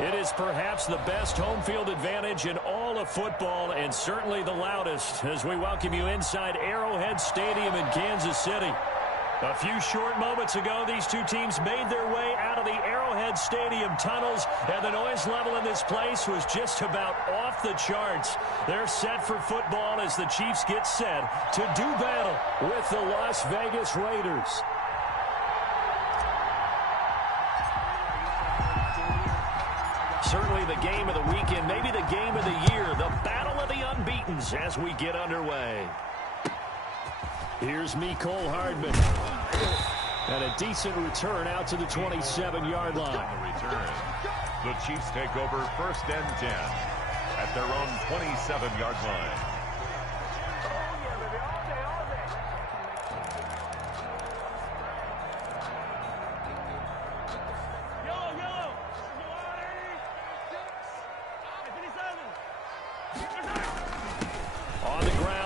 It is perhaps the best home field advantage in all of football, and certainly the loudest, as we welcome you inside Arrowhead Stadium in Kansas City. A few short moments ago, these two teams made their way out of the Arrowhead Stadium tunnels, and the noise level in this place was just about off the charts. They're set for football as the Chiefs get set to do battle with the Las Vegas Raiders. Certainly the game of the weekend, maybe the game of the year, the battle of the unbeatens as we get underway. Here's Mecole Hardman. And a decent return out to the 27-yard line. The Chiefs take over 1st and 10 at their own 27-yard line.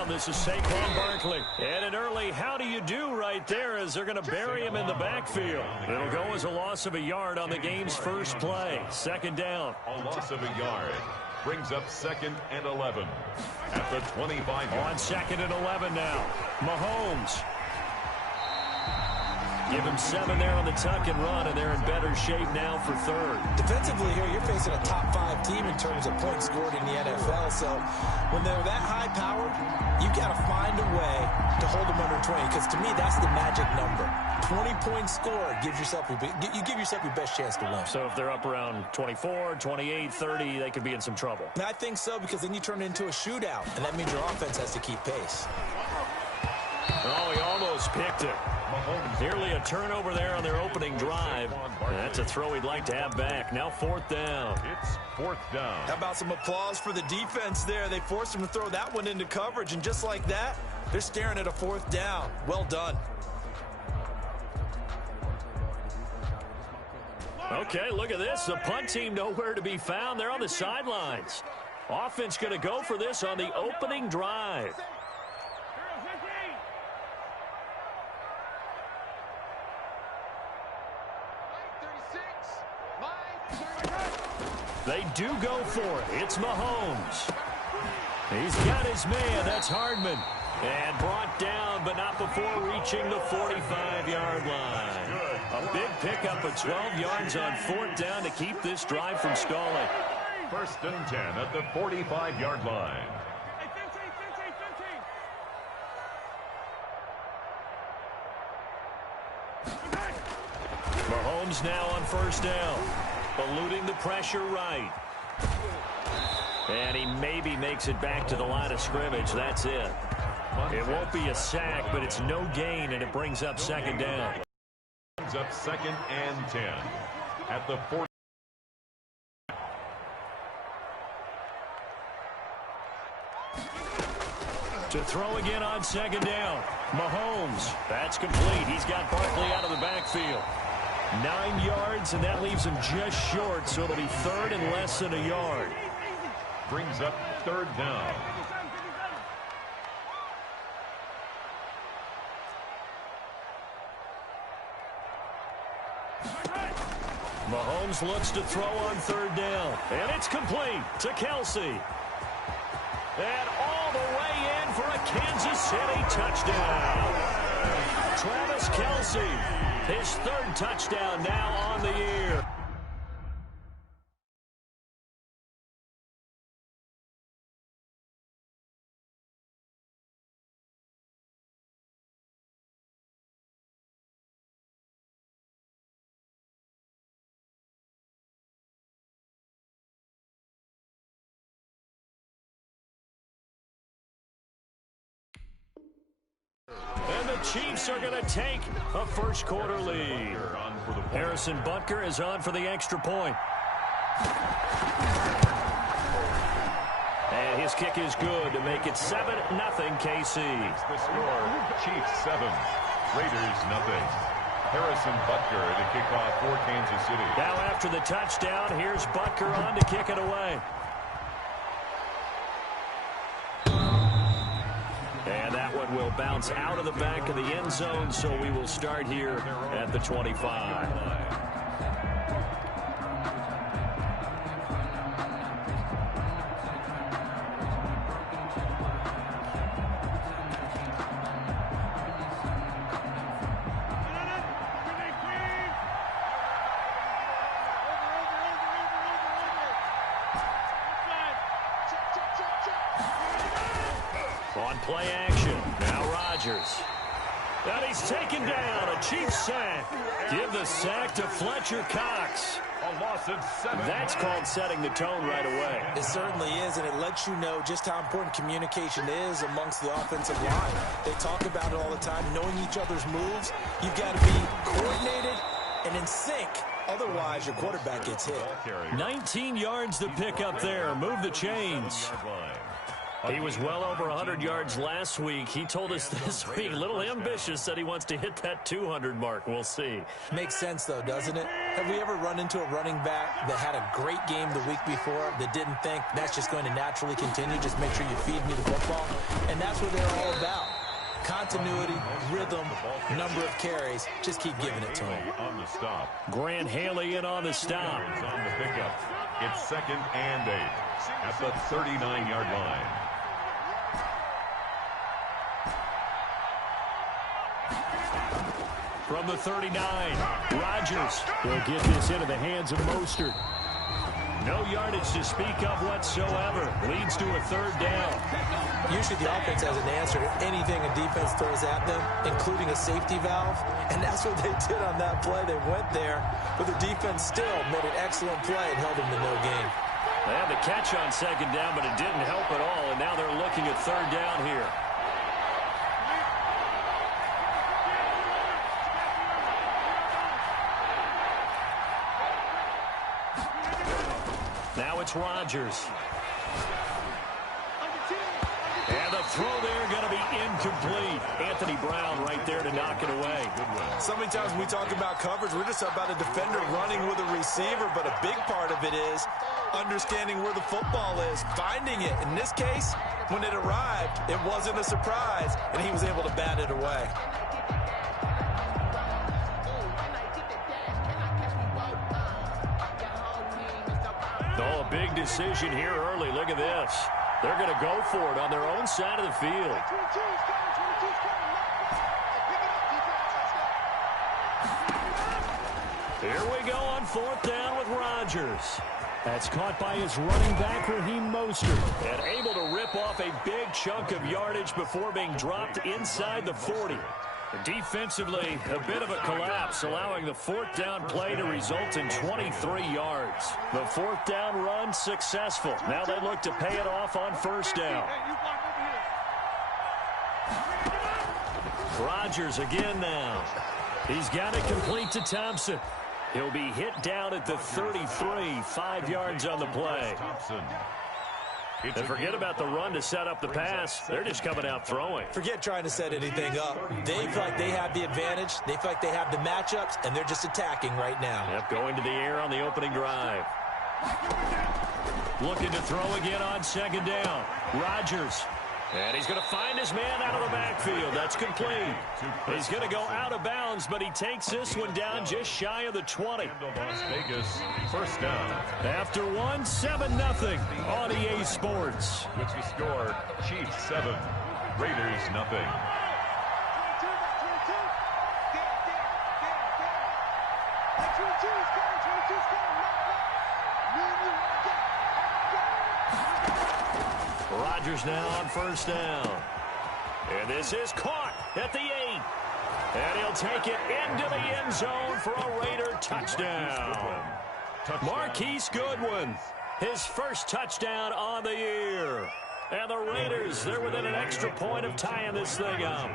This is Saquon Barkley. And an early how do you do right there as they're going to bury him in the backfield. It'll go as a loss of a yard on the game's first play. 2nd down. A loss of a yard brings up 2nd and 11 at the 25 yard. On 2nd and 11 now. Mahomes. Give him 7 there on the tuck and run, and they're in better shape now for 3rd. Defensively here, you're facing a top 5 team in terms of points scored in the NFL. So when they're that high powered, you got to find a way to hold them under 20, because to me, that's the magic number. 20 points scored gives yourself you give yourself your best chance to win. So if they're up around 24, 28, 30, they could be in some trouble. And I think so, because then you turn it into a shootout, and that means your offense has to keep pace. Oh, he almost picked it. Nearly a turnover there on their opening drive. That's a throw he'd like to have back. Now 4th down. It's 4th down. How about some applause for the defense there? They forced him to throw that one into coverage, and just like that, they're staring at a 4th down. Well done. Okay, look at this. The punt team nowhere to be found. They're on the sidelines. Offense going to go for this on the opening drive. They do go for it. It's Mahomes. He's got his man. That's Hardman. And brought down, but not before reaching the 45-yard line. A big pickup of 12 yards on 4th down to keep this drive from stalling. 1st and 10 at the 45-yard line. Mahomes now on 1st down. Eluding the pressure right. And he maybe makes it back to the line of scrimmage. That's it. It won't be a sack, but it's no gain, and it brings up 2nd down. Brings up 2nd and 10 at the 40. To throw again on 2nd down. Mahomes. That's complete. He's got Barkley out of the backfield. 9 yards, and that leaves him just short, so it'll be 3rd and less than a yard. Brings up 3rd down. Mahomes looks to throw on 3rd down, and it's complete to Kelsey. And all the way in for a Kansas City touchdown. Travis Kelsey, his 3rd touchdown now on the year. And the Chiefs are going to take a first quarter lead. Harrison Butker is on for the extra point. And his kick is good to make it 7-0 KC. The score, Chiefs 7, Raiders 0. Harrison Butker to kick off for Kansas City. Now after the touchdown, here's Butker on to kick it away. And that one will bounce out of the back of the end zone, so we will start here at the 25. On play action, now Rodgers. And he's taken down, a Chiefs sack. Give the sack to Fletcher Cox. A loss of 7. That's called setting the tone right away. It certainly is, and it lets you know just how important communication is amongst the offensive line. They talk about it all the time, knowing each other's moves. You've got to be coordinated and in sync. Otherwise, your quarterback gets hit. 19 yards to pick up there. Move the chains. He was well over 100 yards last week. He told us this week, a little ambitious, said he wants to hit that 200 mark. We'll see. Makes sense, though, doesn't it? Have we ever run into a running back that had a great game the week before that didn't think that's just going to naturally continue? Just make sure you feed me the football. And that's what they're all about. Continuity, rhythm, number of carries. Just keep giving it to him. On the stop. Grant Haley in on the stop. On the pickup. It's 2nd and 8 at the 39-yard line. From the 39, Rodgers will get this into the hands of Mostert. No yardage to speak of whatsoever. Leads to a 3rd down. Usually the offense has an answer to anything a defense throws at them, including a safety valve. And that's what they did on that play. They went there, but the defense still made an excellent play and held them to no gain. They had the catch on 2nd down, but it didn't help at all. And now they're looking at 3rd down here. Now it's Rodgers. And the throw there going to be incomplete. Anthony Brown right there to knock it away. So many times when we talk about coverage, we're just about a defender running with a receiver, but a big part of it is understanding where the football is, finding it. In this case, when it arrived, it wasn't a surprise, and he was able to bat it away. Oh, a big decision here early. Look at this. They're going to go for it on their own side of the field. Here we go on 4th down with Rodgers. That's caught by his running back, Raheem Mostert. And able to rip off a big chunk of yardage before being dropped inside the 40. Defensively, a bit of a collapse, allowing the 4th down play to result in 23 yards. The 4th down run successful. Now they look to pay it off on 1st down. Rodgers again now. He's got it complete to Thompson. He'll be hit down at the 33, 5 yards on the play. And forget about the run to set up the pass. They're just coming out throwing. Forget trying to set anything up. They feel like they have the advantage. They feel like they have the matchups, and they're just attacking right now. Yep, going to the air on the opening drive. Looking to throw again on 2nd down. Rodgers. And he's going to find his man out of the backfield. That's complete. He's going to go out of bounds, but he takes this one down just shy of the 20. Las Vegas, 1st down. After one, 7-0 on EA Sports. What's the score? Chiefs 7, Raiders 0. Rodgers now on 1st down. And this is caught at the 8. And he'll take it into the end zone for a Raider touchdown. Marquise Goodwin, his first touchdown on the year. And the Raiders, they're within an extra point of tying this thing up.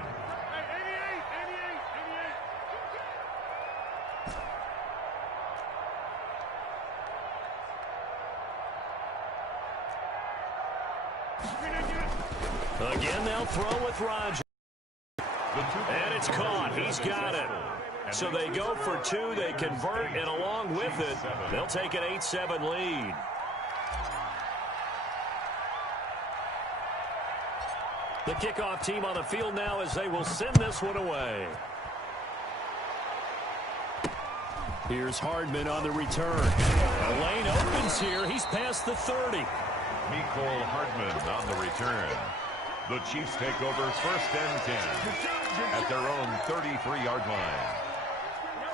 Again, they'll throw with Rodgers. And it's caught. He's got it. So they go for 2. They convert, and along with it, they'll take an 8-7 lead. The kickoff team on the field now as they will send this one away. Here's Hardman on the return. A lane opens here. He's past the 30. Mecole Hardman on the return. The Chiefs take over 1st and 10 at their own 33-yard line.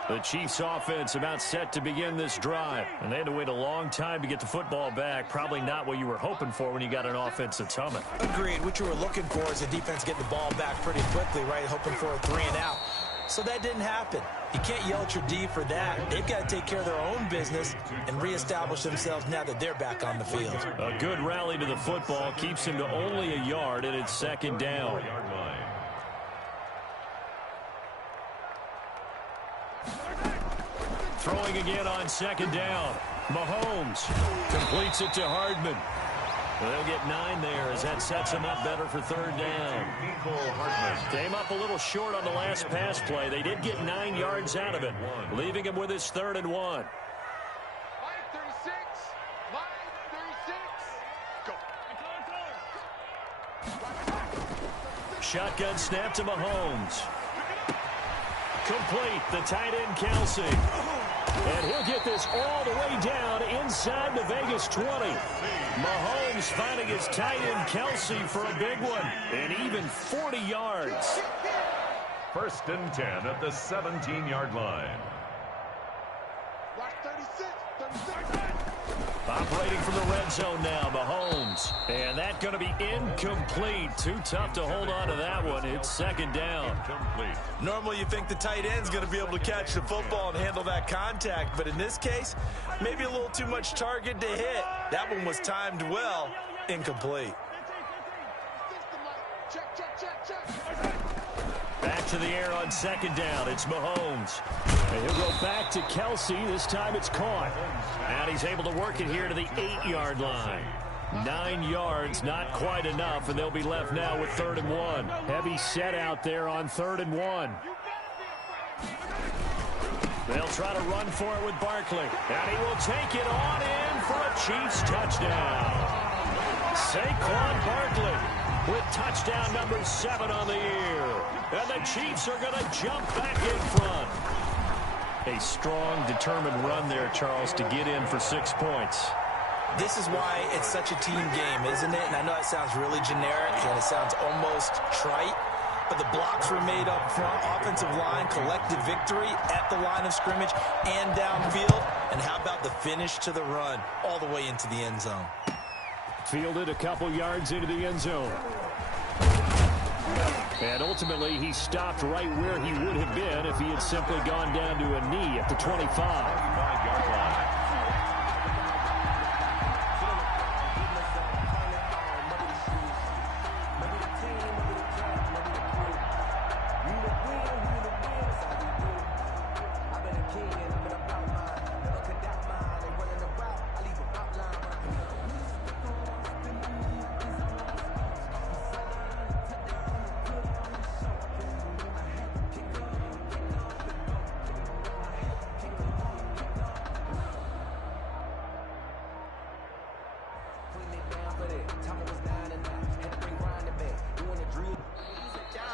The Chiefs offense about set to begin this drive. And they had to wait a long time to get the football back. Probably not what you were hoping for when you got an offense that's humming. Agreed. What you were looking for is the defense getting the ball back pretty quickly, right? Hoping for a 3 and out. So that didn't happen. You can't yell at your D for that. They've got to take care of their own business and reestablish themselves now that they're back on the field. A good rally to the football keeps him to only a yard, and it's second down. Throwing again on second down. Mahomes completes it to Hardman. They'll get 9 there as that sets him up better for third down. Came up a little short on the last pass play. They did get 9 yards out of it, leaving him with his 3rd and 1. Line 36. Go. Shotgun snap to Mahomes. Complete. The tight end, Kelsey. And he'll get this all the way down inside the Vegas 20. Mahomes finding his tight end, Kelsey, for a big one. And even 40 yards. 1st and 10 at the 17-yard line. Watch 36. 36. Operating from the red zone now, Mahomes. And that's going to be incomplete. Too tough to hold on to that one. It's second down. Incomplete. Normally you think the tight end's going to be able to catch the football and handle that contact, but in this case, maybe a little too much target to hit. That one was timed well. Incomplete. Back to the air on second down. It's Mahomes. And he'll go back to Kelsey. This time it's caught. And he's able to work it here to the 8-yard line. 9 yards, not quite enough, and they'll be left now with 3rd and 1. Heavy set out there on 3rd and 1. They'll try to run for it with Barkley. And he will take it on in for a Chiefs touchdown. Saquon Barkley with touchdown number 7 on the year. And the Chiefs are going to jump back in front. A strong, determined run there, Charles, to get in for 6 points. This is why it's such a team game, isn't it? And I know it sounds really generic and it sounds almost trite, but the blocks were made up front, offensive line, collective victory at the line of scrimmage and downfield. And how about the finish to the run all the way into the end zone? Fielded a couple yards into the end zone. And ultimately, he stopped right where he would have been if he had simply gone down to a knee at the 25. 5-yard line.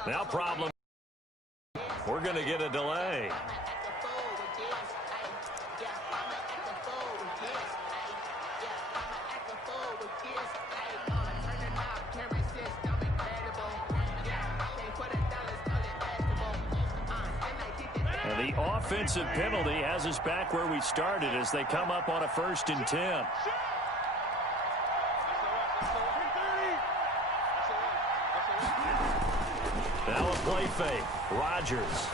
Now problem. We're going to get a delay. And the offensive penalty has us back where we started as they come up on a 1st and 10. Now a play fake. Rodgers.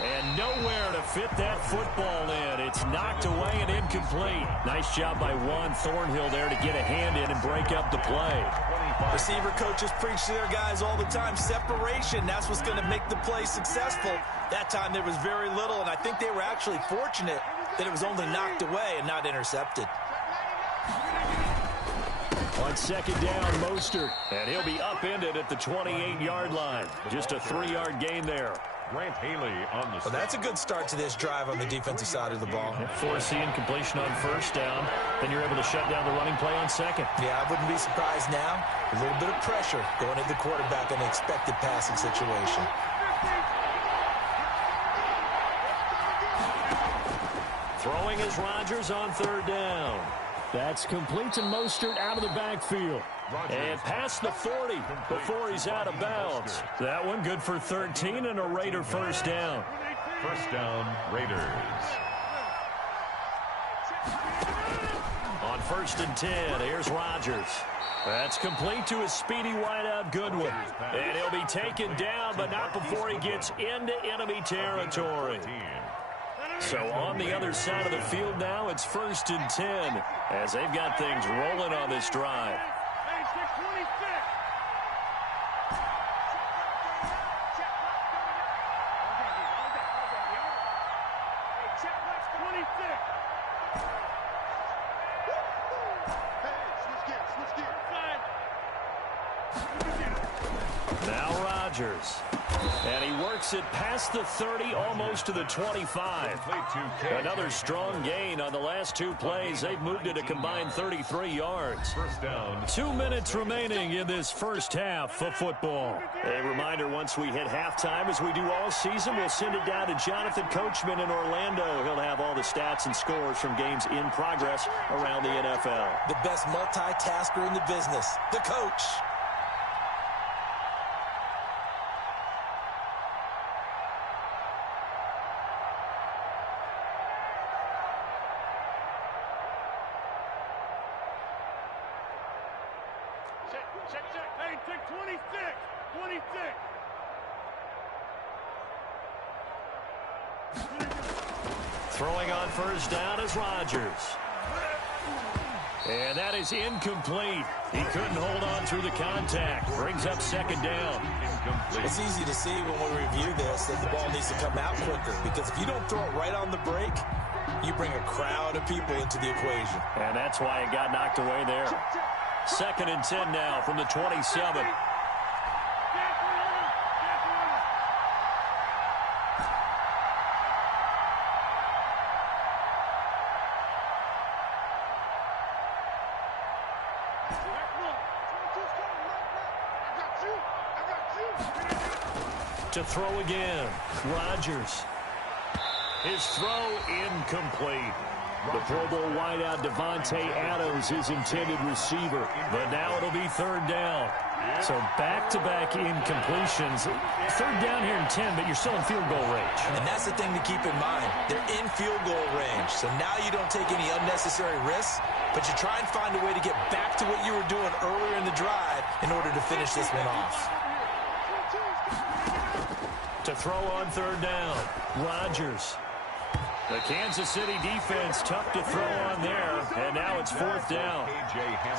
And nowhere to fit that football in. It's knocked away and incomplete. Nice job by Juan Thornhill there to get a hand in and break up the play. Receiver coaches preach to their guys all the time. Separation, that's what's going to make the play successful. That time there was very little, and I think they were actually fortunate that it was only knocked away and not intercepted. On second down, Mostert. And he'll be upended at the 28-yard line. Just a 3-yard gain there. Grant Haley on the Well, that's a good start to this drive on the defensive side of the ball. Forcing completion on 1st down. Then you're able to shut down the running play on 2nd. Yeah, I wouldn't be surprised now. A little bit of pressure going at the quarterback in the expected passing situation. Throwing is Rodgers on 3rd down. That's complete to Mostert out of the backfield. And past the 40 before he's out of bounds. That one good for 13 and a Raider 1st down. First down, Raiders. On 1st and 10, here's Rodgers. That's complete to his speedy wideout Goodwin. And he'll be taken down, but not before he gets into enemy territory. So on the other side of the field now, it's 1st and 10 as they've got things rolling on this drive. Now Rodgers. And he works it past the 30, almost to the 25. Another strong gain on the last 2 plays. They've moved it a combined 33 yards. 2 minutes remaining in this first half of football. A reminder, once we hit halftime, as we do all season, we'll send it down to Jonathan Coachman in Orlando. He'll have all the stats and scores from games in progress around the NFL. The best multitasker in the business, the coach. Hey, take 26. 26. Throwing on first down is Rodgers. And that is incomplete. He couldn't hold on through the contact. Brings up 2nd down. It's easy to see when we review this that the ball needs to come out quicker, because if you don't throw it right on the break, you bring a crowd of people into the equation. And that's why it got knocked away there. 2nd and 10 now from the 27. To throw again, Rodgers. His throw incomplete. The Pro Bowl wideout Devontae Adams is intended receiver, but now it'll be 3rd down. So back-to-back incompletions. 3rd down here in 10, but you're still in field goal range. And that's the thing to keep in mind. They're in field goal range, so now you don't take any unnecessary risks, but you try and find a way to get back to what you were doing earlier in the drive in order to finish this one off. To throw on 3rd down, Rodgers. The Kansas City defense tough to throw on there, and now it's 4th down.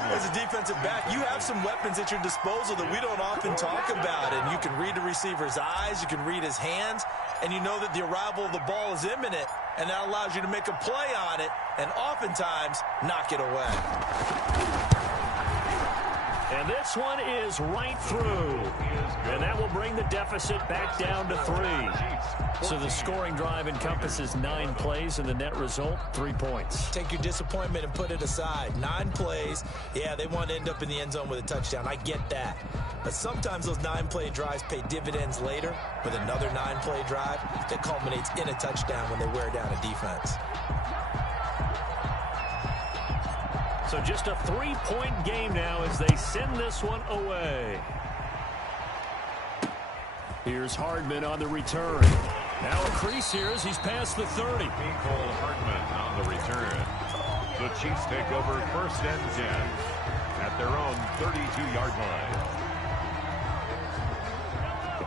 As a defensive back, you have some weapons at your disposal that we don't often talk about, and you can read the receiver's eyes, you can read his hands, and you know that the arrival of the ball is imminent, and that allows you to make a play on it and oftentimes knock it away. And this one is right through. And that will bring the deficit back down to 3. So the scoring drive encompasses 9 plays, and the net result, 3 points. Take your disappointment and put it aside. 9 plays. Yeah, they want to end up in the end zone with a touchdown. I get that. But sometimes those 9-play drives pay dividends later with another 9-play drive that culminates in a touchdown when they wear down a defense. So just a 3-point game now as they send this one away. Here's Hardman on the return. Now a crease here as he's past the 30. Cole Hardman on the return. The Chiefs take over 1st and 10 at their own 32-yard line.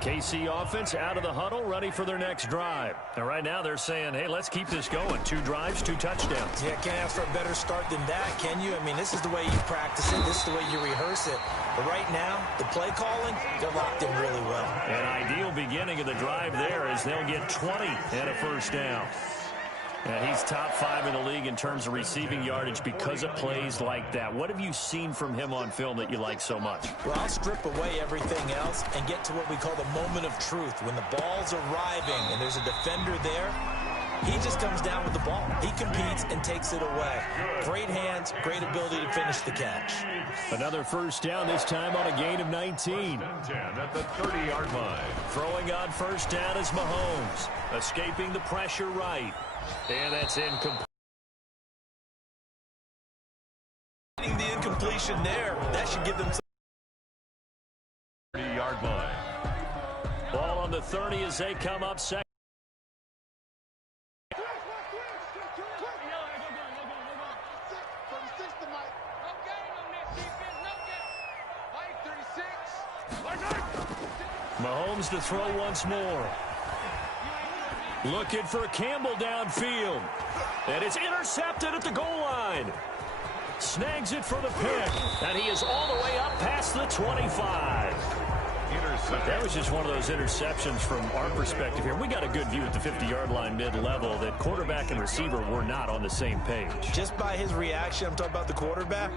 KC offense out of the huddle, ready for their next drive. And right now they're saying, hey, let's keep this going. 2 drives, 2 touchdowns. Yeah, can't ask for a better start than that, can you? I mean, this is the way you practice it. This is the way you rehearse it. But right now, the play calling, they're locked in really well. An ideal beginning of the drive there as they'll get 20 and a 1st down. And he's top 5 in the league in terms of receiving yardage because of plays like that. What have you seen from him on film that you like so much? Well, I'll strip away everything else and get to what we call the moment of truth. When the ball's arriving and there's a defender there, he just comes down with the ball. He competes and takes it away. Great hands, great ability to finish the catch. Another 1st down, this time on a gain of 19. 10 at the 30-yard line. Throwing on 1st down is Mahomes. Escaping the pressure right. And that's incomplete. The incompletion there, that should give them some 30-yard line. Ball on the 30 as they come up second. Mahomes to throw once more. Looking for Campbell downfield. And it's intercepted at the goal line. Snags it for the pick. And he is all the way up past the 25. That was just one of those interceptions from our perspective here. We got a good view at the 50-yard line mid-level that quarterback and receiver were not on the same page. Just by his reaction, I'm talking about the quarterback,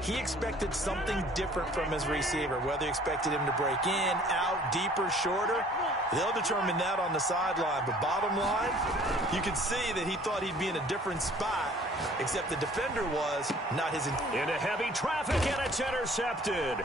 he expected something different from his receiver, whether he expected him to break in, out, deeper, shorter. They'll determine that on the sideline. But bottom line, you can see that he thought he'd be in a different spot, except the defender was not his. Into heavy traffic, and it's intercepted.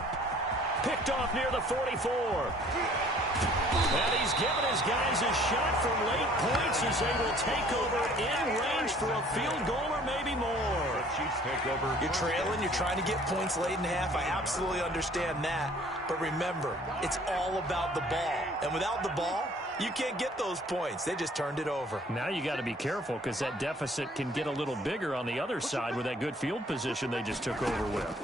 Picked off near the 44. And he's given his guys a shot from late points as they will take over in range for a field goal or maybe more. Chiefs take over. You're trailing. You're trying to get points late in half. I absolutely understand that. But remember, it's all about the ball. And without the ball, you can't get those points. They just turned it over. Now you got to be careful because that deficit can get a little bigger on the other side with that good field position they just took over with.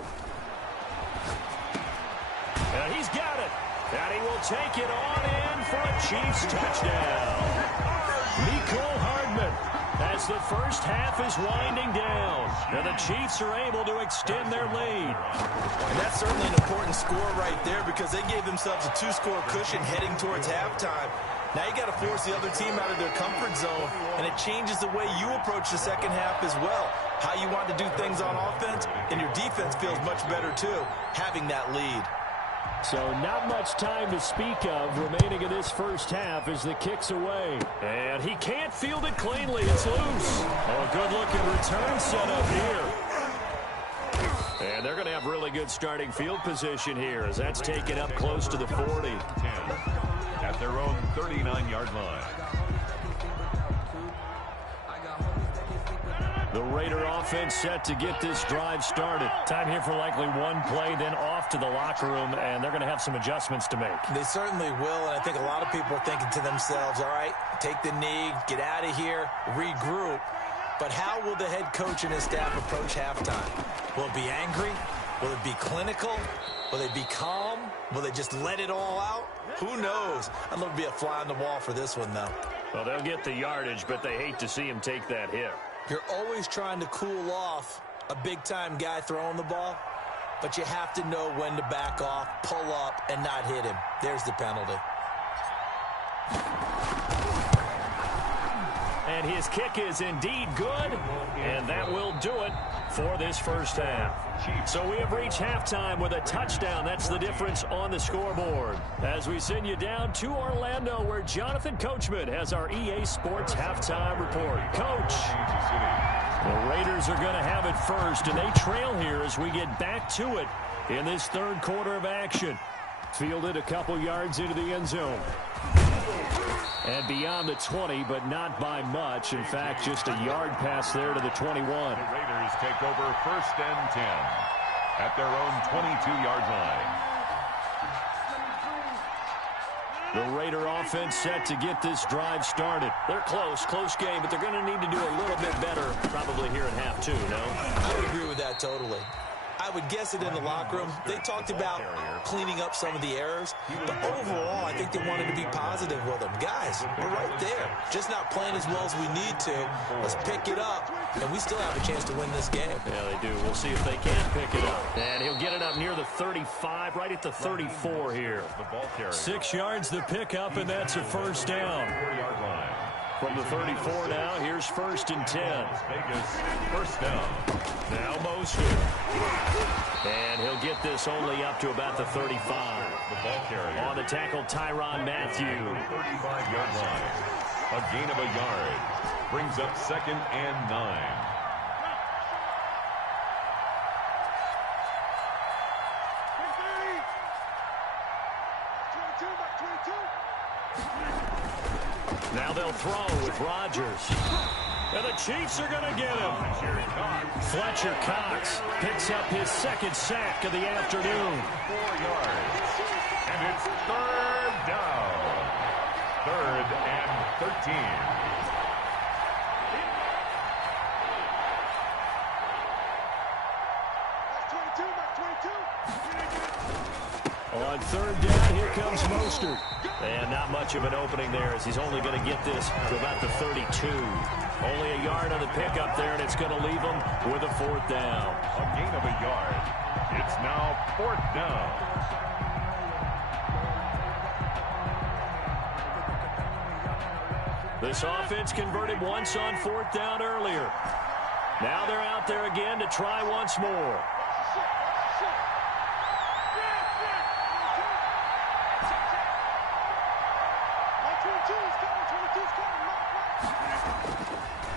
And he's got it. And he will take it on in for a Chiefs touchdown. Mecole Hardman as the first half is winding down. And the Chiefs are able to extend their lead. And that's certainly an important score right there because they gave themselves a two-score cushion heading towards halftime. Now you got to force the other team out of their comfort zone, and it changes the way you approach the second half as well. How you want to do things on offense, and your defense feels much better too, having that lead. So not much time to speak of remaining in this first half as the kick's away. And he can't field it cleanly. It's loose. Oh, a good-looking return set up here. And they're going to have really good starting field position here as that's taken up close to the 40. 10 at their own 39-yard line. The Raider offense set to get this drive started. Time here for likely one play, then off to the locker room, and they're going to have some adjustments to make. They certainly will, and I think a lot of people are thinking to themselves, all right, take the knee, get out of here, regroup. But how will the head coach and his staff approach halftime? Will it be angry? Will it be clinical? Will they be calm? Will they just let it all out? Who knows? I'd love to be a fly on the wall for this one, though. Well, they'll get the yardage, but they hate to see him take that hit. You're always trying to cool off a big-time guy throwing the ball, but you have to know when to back off, pull up, and not hit him. There's the penalty. And his kick is indeed good, and that will do it for this first half. So we have reached halftime with a touchdown. That's the difference on the scoreboard. As we send you down to Orlando, where Jonathan Coachman has our EA Sports halftime report. Coach, the Raiders are going to have it first, and they trail here as we get back to it in this third quarter of action. Fielded a couple yards into the end zone. And beyond the 20, but not by much. In fact, just a yard pass there to the 21. The Raiders take over first and 10 at their own 22-yard line. The Raider offense set to get this drive started. They're close game, but they're going to need to do a little bit better probably here in half two, no? I would agree with that totally. I would guess it in the locker room. They talked about cleaning up some of the errors, but overall, I think they wanted to be positive with them. Guys, we're right there. Just not playing as well as we need to. Let's pick it up, and we still have a chance to win this game. Yeah, they do. We'll see if they can pick it up. And he'll get it up near the 35, right at the 34 here. 6 yards the pickup, and that's a first down. 4-yard line. From the 34 now, here's first and 10. Vegas, first down. Now Mostert. And he'll get this only up to about the 35. The ball carrier. On the tackle, Tyrann Mathieu. 35-yard line. A gain of a yard. Brings up second and 9. Now they'll throw with Rodgers. And the Chiefs are going to get him. Fletcher Cox picks up his second sack of the afternoon. 4 yards. And it's third down. Third and 13. On third down, here comes Mostert. And not much of an opening there as he's only going to get this to about the 32. Only a yard on the pickup there, and it's going to leave him with a fourth down. A gain of a yard. It's now fourth down. This offense converted once on fourth down earlier. Now they're out there again to try once more.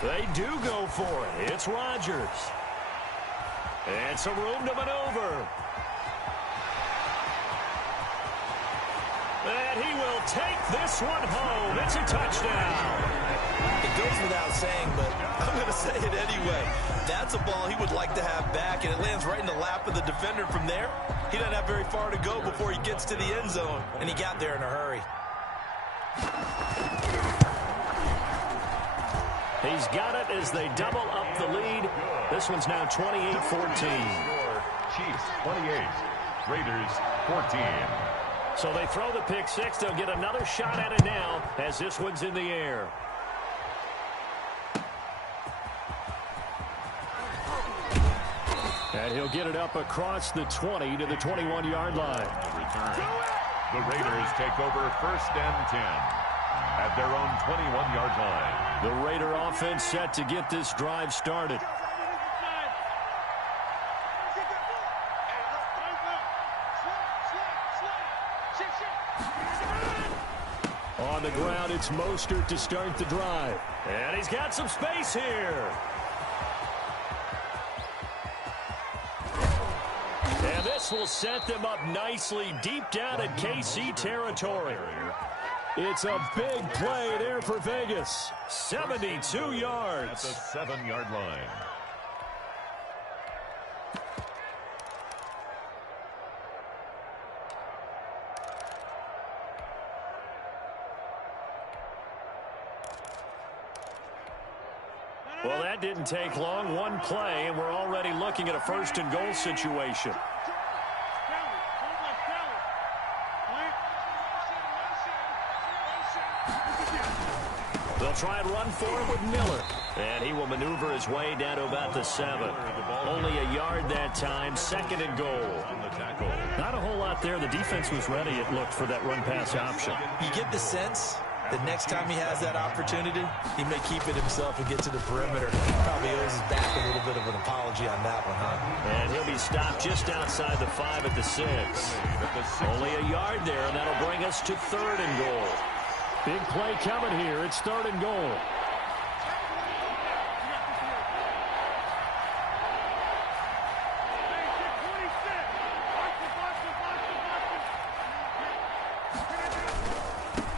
They do go for it. It's Rodgers. And some room to maneuver. And he will take this one home. It's a touchdown. It goes without saying, but I'm going to say it anyway. That's a ball he would like to have back, and it lands right in the lap of the defender from there. He doesn't have very far to go before he gets to the end zone, and he got there in a hurry. He's got it as they double up the lead. This one's now 28-14. Chiefs 28, Raiders 14. So they throw the pick six. They'll get another shot at it now as this one's in the air. And he'll get it up across the 20 to the 21-yard line. Return. The Raiders take over first and 10 at their own 21-yard line. The Raider offense set to get this drive started. On the ground, it's Mostert to start the drive. And he's got some space here. And this will set them up nicely deep down in KC territory. It's a big play there for Vegas. 72 yards. At the 7-yard line. Well, that didn't take long. One play, and we're already looking at a first and goal situation. They'll try and run forward with Miller. And he will maneuver his way down to about the 7. Only a yard that time. Second and goal. Not a whole lot there. The defense was ready, it looked, for that run-pass option. You get the sense the next time he has that opportunity, he may keep it himself and get to the perimeter. Probably owes his back a little bit of an apology on that one, huh? And he'll be stopped just outside the 5 at the 6. Only a yard there, and that'll bring us to third and goal. Big play coming here. It's third and goal.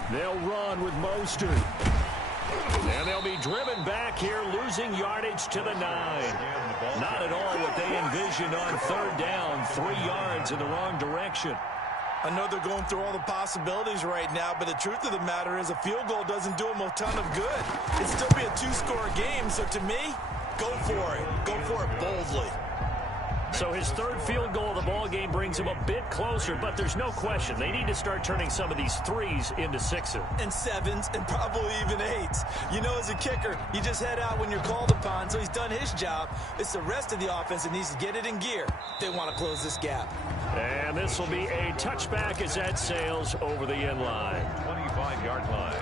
They'll run with Mostert. And they'll be driven back here, losing yardage to the 9. Not at all what they envisioned on third down. 3 yards in the wrong direction. I know they're going through all the possibilities right now, but the truth of the matter is a field goal doesn't do them a ton of good. It'd still be a 2-score game, so to me, go for it. Go for it boldly. So his third field goal of the ball game brings him a bit closer, but there's no question they need to start turning some of these 3s into 6s. And 7s, and probably even 8s. You know, as a kicker, you just head out when you're called upon, so he's done his job. It's the rest of the offense that needs to get it in gear. They want to close this gap. And this will be a touchback as that sails over the end line. 25-yard line.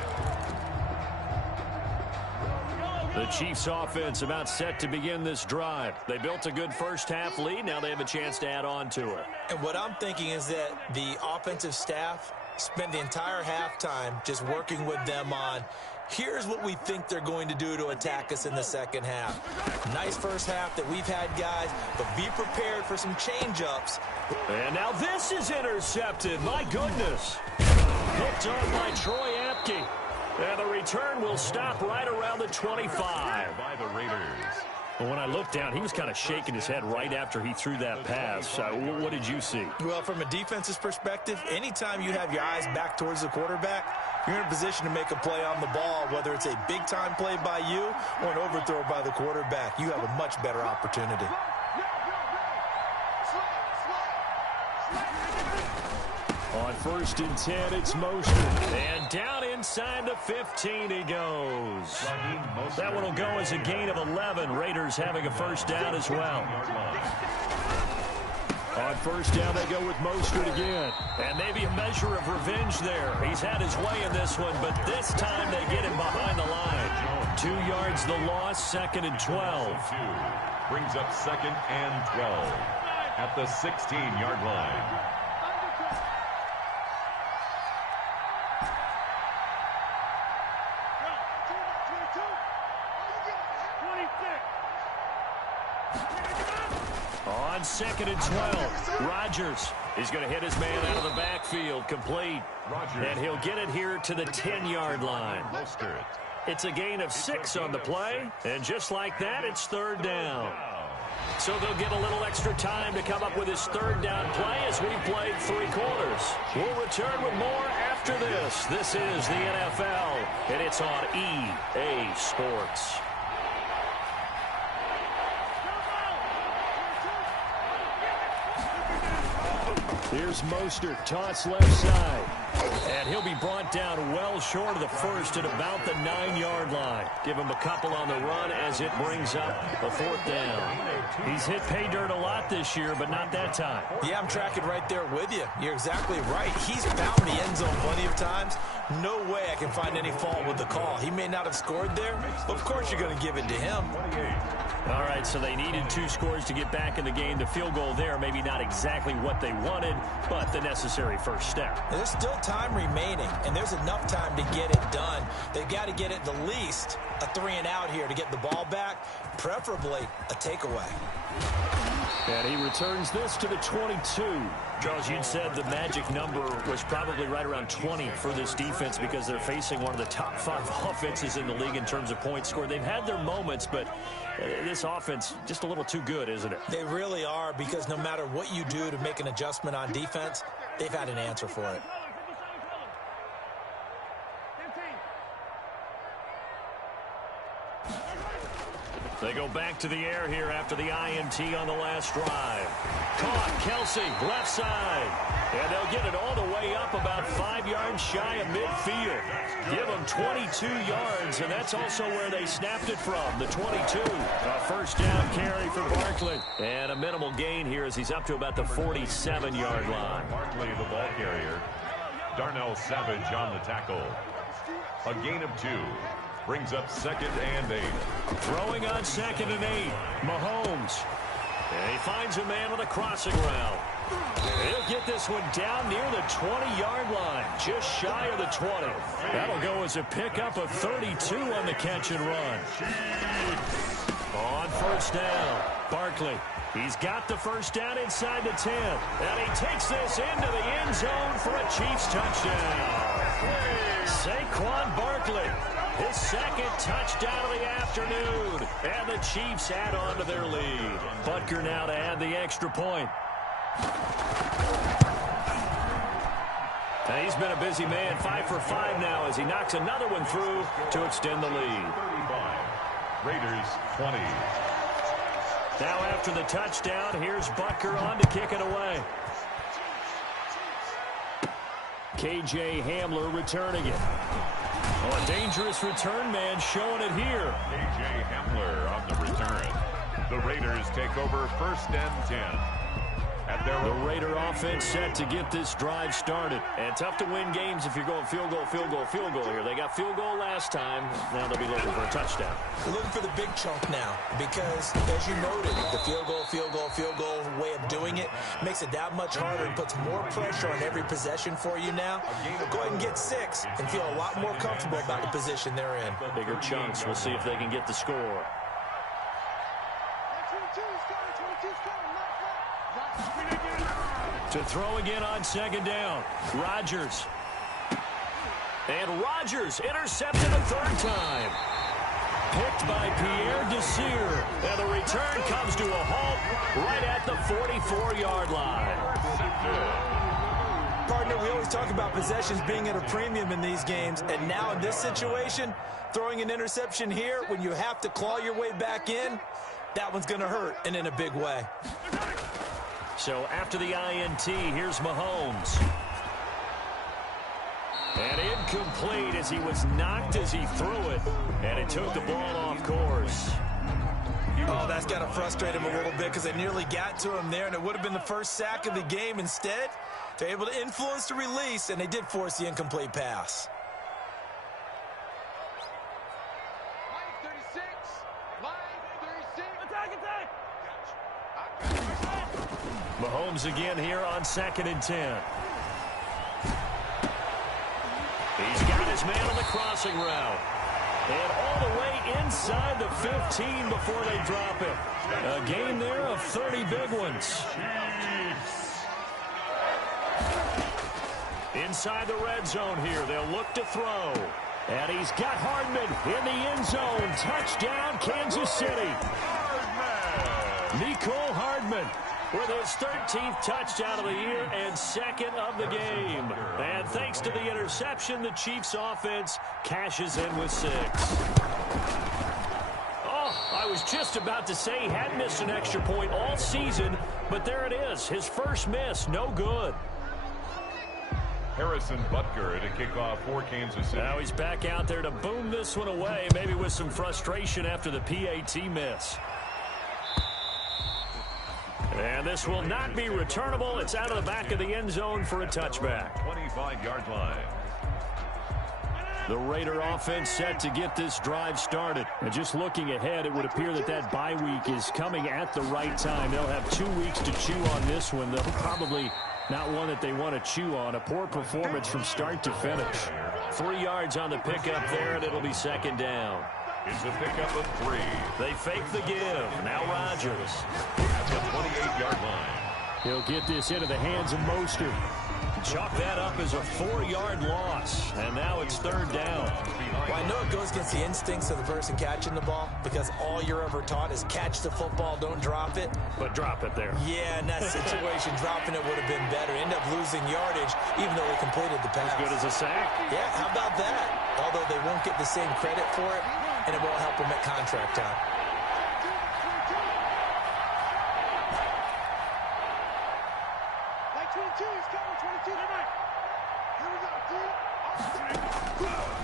The Chiefs offense about set to begin this drive. They built a good first half lead. Now they have a chance to add on to it. And what I'm thinking is that the offensive staff spent the entire halftime just working with them on, here's what we think they're going to do to attack us in the second half. Nice first half that we've had, guys, but be prepared for some change-ups. And now this is intercepted. My goodness. Picked on by Troy Apke. And the return will stop right around the 25. By the Raiders. Well, when I looked down, he was kind of shaking his head right after he threw that pass. What did you see? Well, from a defense's perspective, anytime you have your eyes back towards the quarterback, you're in a position to make a play on the ball, whether it's a big-time play by you or an overthrow by the quarterback. You have a much better opportunity. On 1st and 10, it's Mostert. And down inside the 15 he goes. That one will go as a gain of 11. Raiders having a first down as well. On 1st down, they go with Mostert again. And maybe a measure of revenge there. He's had his way in this one, but this time they get him behind the line. 2 yards the loss, 2nd and 12. Brings up 2nd and 12 at the 16-yard line. On 2nd and 12, Rodgers is going to hit his man out of the backfield, complete. And he'll get it here to the 10-yard line. It's a gain of 6 on the play, and just like that, it's 3rd down. So they'll get a little extra time to come up with his 3rd down play as we've played 3 quarters. We'll return with more after this. This is the NFL, and it's on EA Sports. Here's Mostert, toss left side. And he'll be brought down well short of the 1st at about the 9-yard line. Give him a couple on the run as it brings up a 4th down. He's hit pay dirt a lot this year, but not that time. Yeah, I'm tracking right there with you. You're exactly right. He's found the end zone plenty of times. No way I can find any fault with the call. He may not have scored there, but of course you're going to give it to him. All right, so they needed 2 scores to get back in the game. The field goal there, maybe not exactly what they wanted, but the necessary first step. There's still time remaining, and there's enough time to get it done. They've got to get it the least a 3-and-out here to get the ball back, preferably a takeaway. And he returns this to the 22. Charles, you'd said the magic number was probably right around 20 for this defense because they're facing one of the top 5 offenses in the league in terms of points scored. They've had their moments, but this offense just a little too good, isn't it? They really are, because no matter what you do to make an adjustment on defense, they've had an answer for it. They go back to the air here after the INT on the last drive. Caught, Kelsey, left side. And they'll get it all the way up about 5 yards shy of midfield. Give them 22 yards, and that's also where they snapped it from, the 22. A first down carry for Barkley. And a minimal gain here as he's up to about the 47-yard line. Barkley, the ball carrier. Darnell Savage on the tackle. A gain of 2. Brings up 2nd and 8. Throwing on 2nd and 8. Mahomes. And he finds a man on the crossing route. He'll get this one down near the 20-yard line, just shy of the 20. That'll go as a pickup of 32 on the catch and run. On first down, Barkley. He's got the first down inside the 10. And he takes this into the end zone for a Chiefs touchdown. Saquon Barkley. His 2nd touchdown of the afternoon. And the Chiefs add on to their lead. Butker now to add the extra point. And he's been a busy man, 5 for 5 now as he knocks another one through to extend the lead. 35. Raiders 20. Now after the touchdown, here's Butker on to kick it away. KJ Hamler returning it. Oh, a dangerous return man showing it here. KJ Hamler on the return. The Raiders take over 1st and 10. The Raider offense set to get this drive started. And tough to win games if you're going field goal, field goal, field goal here. They got field goal last time. Now they'll be looking for a touchdown. Looking for the big chunk now because, as you noted, the field goal way of doing it makes it that much harder and puts more pressure on every possession for you now. Go ahead and get 6 and feel a lot more comfortable about the position they're in. Bigger chunks. We'll see if they can get the score. To throw again on 2nd down. Rodgers. And Rodgers intercepted a 3rd time. Picked by Pierre Desir. And the return comes to a halt right at the 44-yard line. Partner, we always talk about possessions being at a premium in these games. And now in this situation, throwing an interception here when you have to claw your way back in, that one's going to hurt, and in a big way. So after the INT, here's Mahomes. And incomplete as he was knocked as he threw it. And it took the ball off course. Oh, that's got to frustrate him a little bit because they nearly got to him there, and it would have been the first sack of the game. Instead, they're able to influence the release, and they did force the incomplete pass. Mahomes again here on 2nd and 10. He's got his man on the crossing route. And all the way inside the 15 before they drop it. A gain there of 30 big ones. Inside the red zone here, they'll look to throw. And he's got Hardman in the end zone. Touchdown, Kansas City. Nicole Hardman with his 13th touchdown of the year and 2nd of the game. And thanks to the interception, the Chiefs offense cashes in with 6. Oh, I was just about to say he hadn't missed an extra point all season, but there it is. His first miss, no good. Harrison Butker to kick off for Kansas City. Now he's back out there to boom this one away, maybe with some frustration after the PAT miss. And this will not be returnable. It's out of the back of the end zone for a touchback. 25-yard line. The Raider offense set to get this drive started. And just looking ahead, it would appear that that bye week is coming at the right time. They'll have 2 weeks to chew on this one. They'll probably not one that they want to chew on. A poor performance from start to finish. 3 yards on the pickup there, and it'll be 2nd down. It's a pickup of 3. They fake the give. Now Rodgers. At the 28-yard line. He'll get this into the hands of Mostert. Chalk that up as a 4-yard loss. And now it's 3rd down. Well, I know it goes against the instincts of the person catching the ball because all you're ever taught is catch the football, don't drop it. But drop it there. Yeah, in that situation, dropping it would have been better. End up losing yardage, even though they completed the pass. As good as a sack. Yeah, how about that? Although they won't get the same credit for it, and it won't help them at contract time.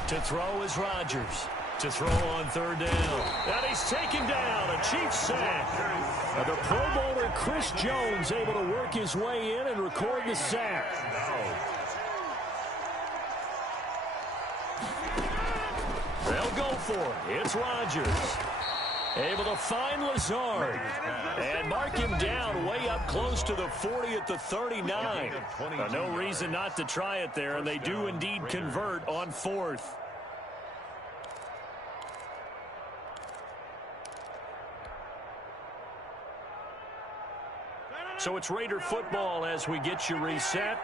To throw is Rodgers. To throw on 3rd down. And he's taken down. A Chiefs sack. The Pro Bowler Chris Jones able to work his way in and record the sack. They'll go for it. It's Rodgers. Able to find Lazard. And mark him down way up close to the 40 at the 39. No reason not to try it there, and they do indeed convert on 4th. So it's Raider football as we get you reset.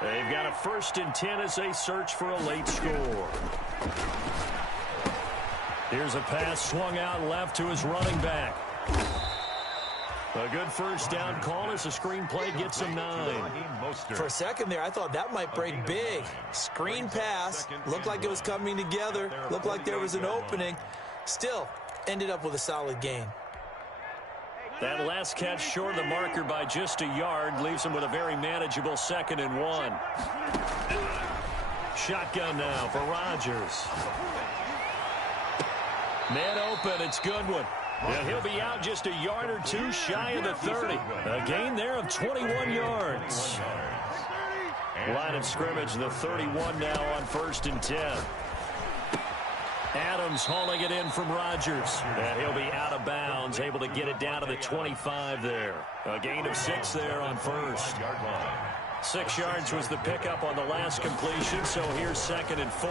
They've got a 1st and 10 as they search for a late score. Here's a pass swung out left to his running back. A good 1st down call as the screenplay gets him 9. For a second there, I thought that might break big. Screen pass. Looked like it was coming together. Looked like there was an opening. Still, ended up with a solid gain. That last catch short of the marker by just a yard leaves him with a very manageable 2nd and 1. Shotgun now for Rodgers. Man open, it's Goodwin. And he'll be out just a yard or 2 shy of the 30. A gain there of 21 yards. Line of scrimmage, the 31 now on 1st and 10. Adams hauling it in from Rodgers. And he'll be out of bounds, able to get it down to the 25 there. A gain of 6 there on 1st. 6 yards was the pickup on the last completion, so here's 2nd and 4.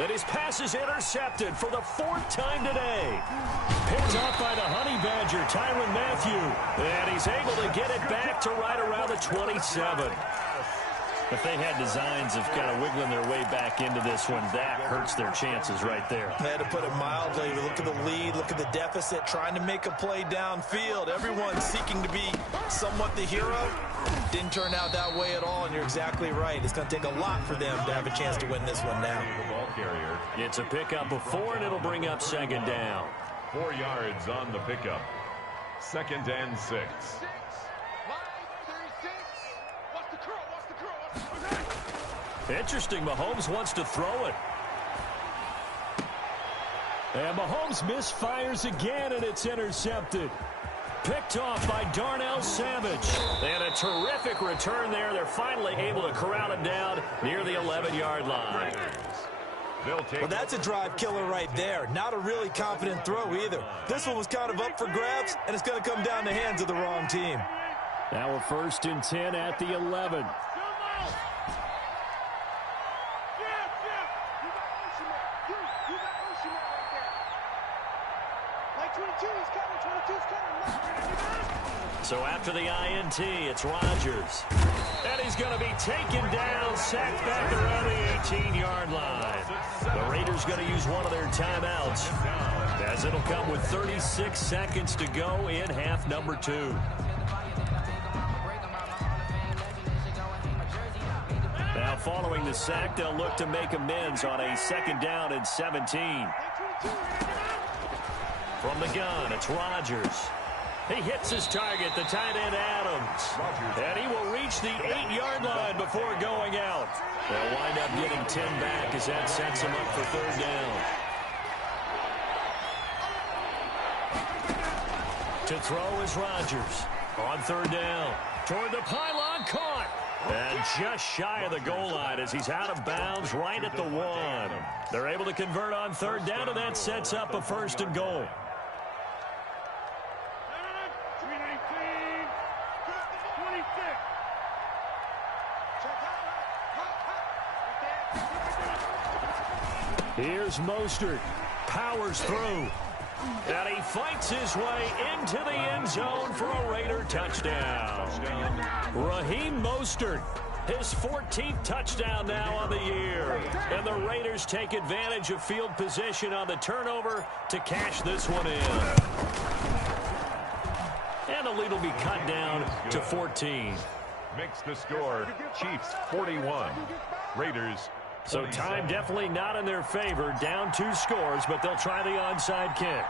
And his pass is intercepted for the 4th time today. Picked up by the Honey Badger, Tyrann Mathieu. And he's able to get it back to right around the 27. If they had designs of kind of wiggling their way back into this one, that hurts their chances right there. I had to put it mildly. Look at the lead, look at the deficit, trying to make a play downfield. Everyone seeking to be somewhat the hero. Didn't turn out that way at all, and you're exactly right. It's going to take a lot for them to have a chance to win this one now. The ball carrier. It's a pickup of 4, and it'll bring up 2nd down. 4 yards on the pickup. 2nd and 6. Interesting. Mahomes wants to throw it. And Mahomes misfires again, and it's intercepted. Picked off by Darnell Savage. And a terrific return there. They're finally able to corral it down near the 11-yard line. Well, that's a drive killer right there. Not a really confident throw either. This one was kind of up for grabs, and it's going to come down the hands of the wrong team. Now we're 1st and 10 at the 11. So after the INT, it's Rodgers. And he's going to be taken down, sacked back around the 18-yard line. The Raiders going to use one of their timeouts, as it'll come with 36 seconds to go in half number 2. Now following the sack, they'll look to make amends on a 2nd down and 17. From the gun, it's Rodgers. He hits his target, the tight end Adams. And he will reach the 8-yard line before going out. They'll wind up getting 10 back as that sets him up for 3rd down. To throw is Rodgers. On 3rd down. Toward the pylon, caught. And just shy of the goal line as he's out of bounds right at the 1. They're able to convert on 3rd down, and that sets up a 1st and goal. Here's Mostert. Powers through. And he fights his way into the end zone for a Raider touchdown. Raheem Mostert, his 14th touchdown now on the year. And the Raiders take advantage of field position on the turnover to cash this one in. And the lead will be cut down to 14. Makes the score Chiefs 41, Raiders. So time definitely not in their favor. Down 2 scores, but they'll try the onside kick.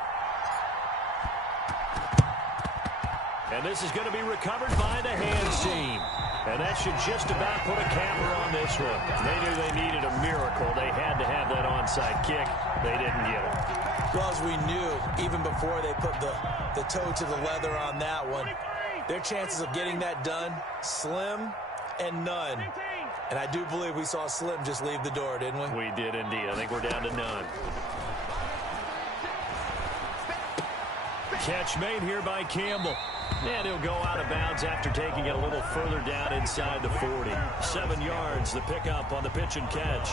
And this is going to be recovered by the hands team. And that should just about put a capper on this one. They knew they needed a miracle. They had to have that onside kick. They didn't get it. Well, as we knew, even before they put the toe to the leather on that one, their chances of getting that done, slim and none. And I do believe we saw Slim just leave the door, didn't we? We did indeed. I think we're down to none. Catch made here by Campbell. And he'll go out of bounds after taking it a little further down inside the 40. 7 yards, the pickup on the pitch and catch.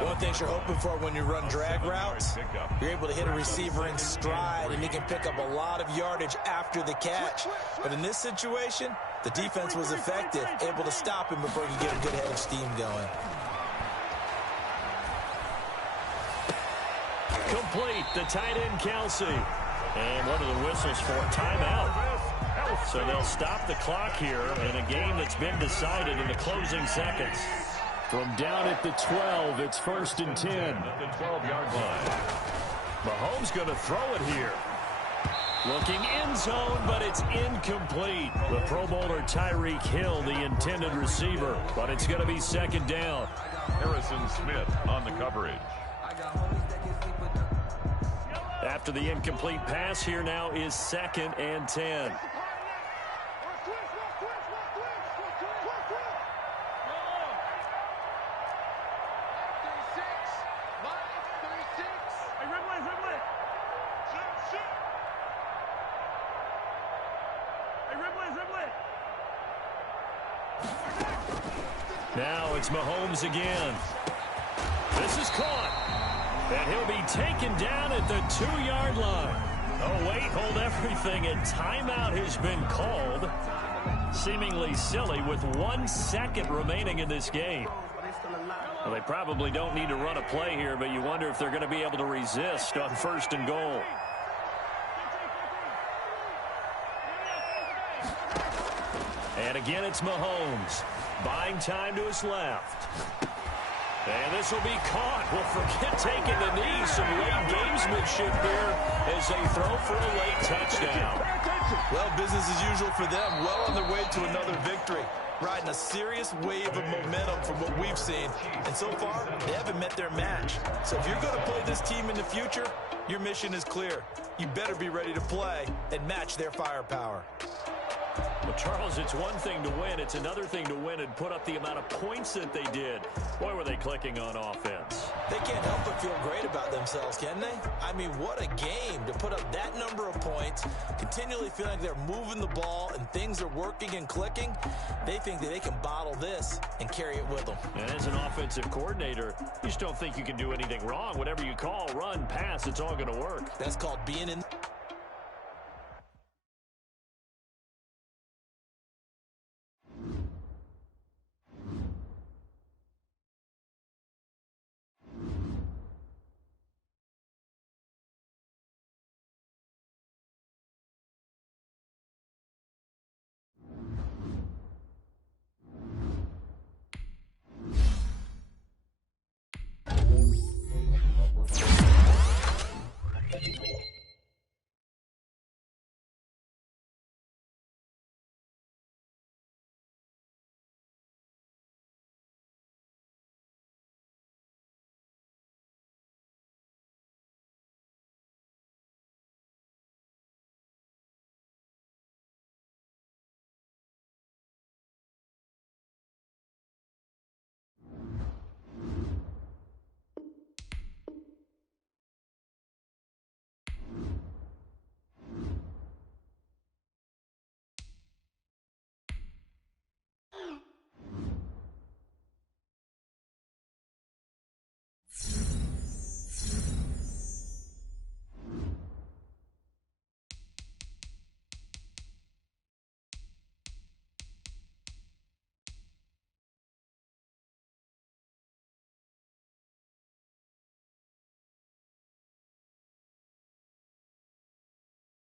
One thing you're hoping for when you run drag routes, you're able to hit a receiver in stride, and he can pick up a lot of yardage after the catch. But in this situation, the defense was effective, able to stop him before he could get a good head of steam going. Complete, the tight end Kelsey. And one of the whistles for a timeout. So they'll stop the clock here in a game that's been decided in the closing seconds. From down at the 12, it's 1st and 10. At the 12-yard line. Mahomes going to throw it here. Looking end zone, but it's incomplete. The Pro Bowler Tyreek Hill, the intended receiver, but it's going to be 2nd down. Harrison Smith on the coverage. After the incomplete pass, here now is 2nd and 10. Now it's Mahomes again. This is caught. And he'll be taken down at the 2-yard line. Oh, wait, hold everything. And timeout has been called. Seemingly silly with 1 second remaining in this game. Well, they probably don't need to run a play here, but you wonder if they're going to be able to resist on 1st and goal. And again, it's Mahomes. Buying time to his left. And this will be caught. Well, forget taking the knee. Some late gamesmanship here as they throw for a late touchdown. Well, business as usual for them. Well on their way to another victory. riding a serious wave of momentum from what we've seen. And so far, they haven't met their match. So if you're going to play this team in the future, your mission is clear. You better be ready to play and match their firepower. Well, Charles, it's one thing to win. It's another thing to win and put up the amount of points that they did. Boy, were they clicking on offense. They can't help but feel great about themselves, can they? I mean, what a game to put up that number of points, continually feeling like they're moving the ball and things are working and clicking. They think that they can bottle this and carry it with them. And as an offensive coordinator, you just don't think you can do anything wrong. Whatever you call, run, pass, it's all going to work. That's called being in